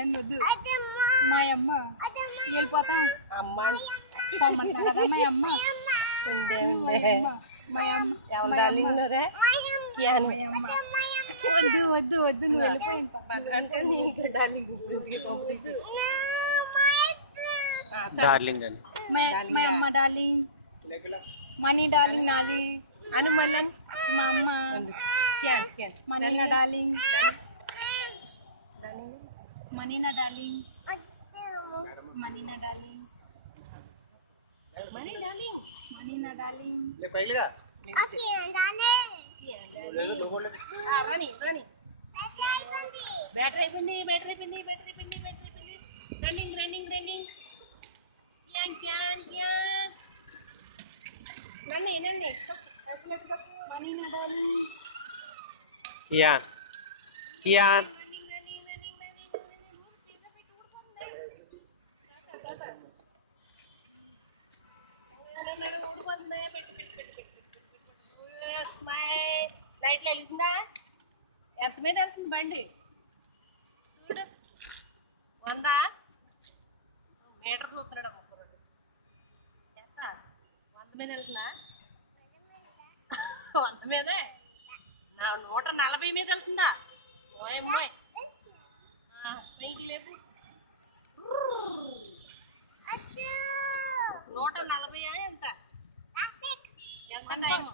ఏందొద్దు మా అమ్మ వెళ్ళిపోతాం అమ్మ పోమంటున్నా కదా మా అమ్మ వద్దు వద్దు వద్దు నువ్వు వెళ్ళిపోయింది డార్లింగ్ అని మా అమ్మ డార్లింగ్ మనీ డార్లింగ్ నాది అని మళ్ళీ మా అమ్మ మనీనా డార్లింగ్ మనీనా డార్లింగ్ మనీనా డార్లింగ్ మనీనా డార్లింగ్ మనీనా డార్లింగ్ రాని రాని బ్యాటరీ అయిపోయింది బ్యాటరీ అయిపోయింది బ్యాటరీ అయిపోయింది బ్యాటరీ అయిపోయింది running running running can can can నండి నండి మనీనా డార్లింగ్ కియాన్ కియాన్ లైట్లు వెళ్తుందా ఎంత మీద వెళ్తుంది బండి చూడు 100 మీటర్ చూస్తున్నాడు ఒక్కొక్కరు ఎంత 100 మీద వెళ్తుందా 100 మీదే నా 140 మీద వెళ్తుందా ఓయమ్మోయ్ పైకి లేపు 140 ఎంత ఎంత టైం